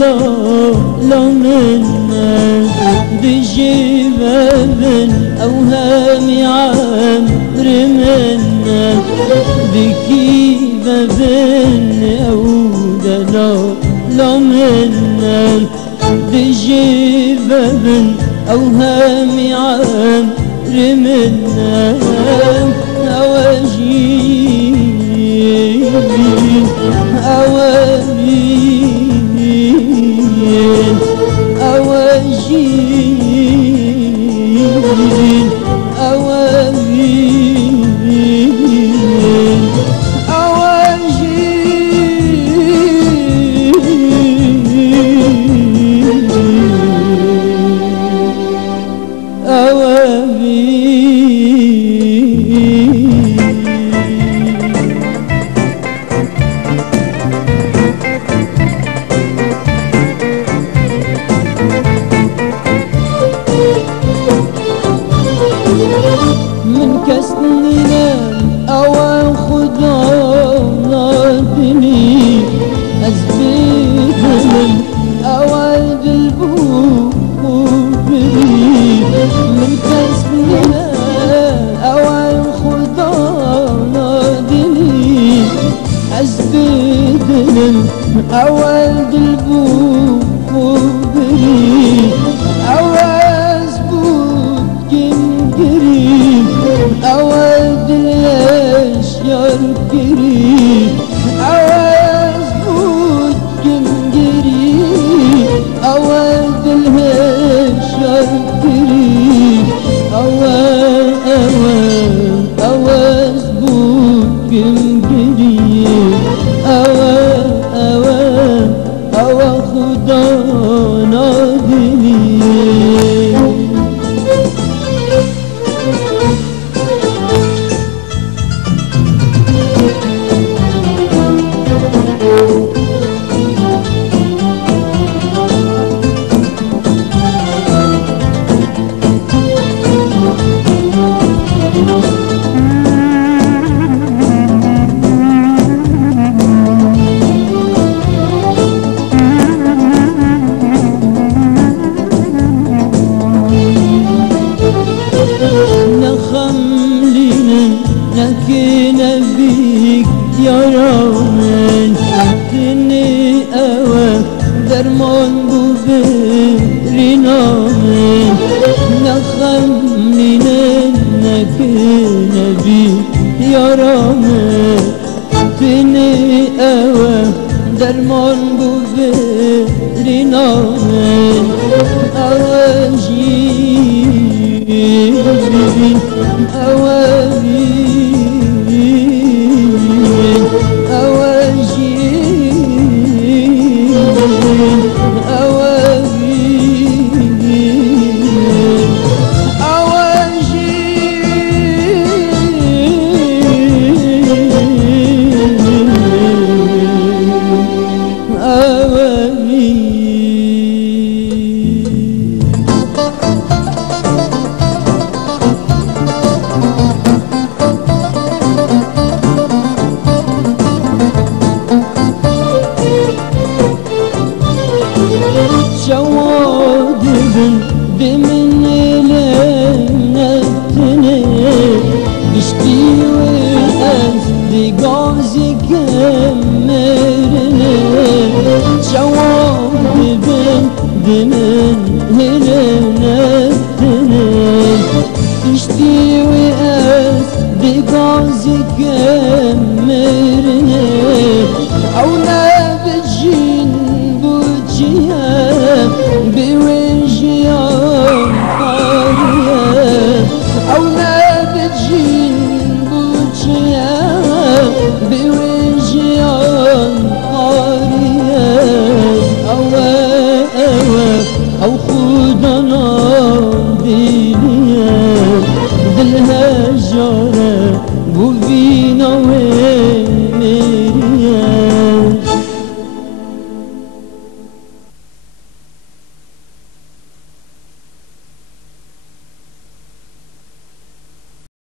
لا منك بجيبها من أوهامي عمر منك بكيبة بني أودة لا منك بجيبها من أوهامي عمر منك أول قلبو قريب أول زبود كن قريب أول الأشجار قريب أول زبود كن قريب أول الأشجار قريب أول زبود كن قريب أول خدا نادني نبيك يا رامن تني أوى درمان ببري نامن نخمني ننك نبيك يا رامن تني أوى درمان ببري نامن أوى جيبي أوى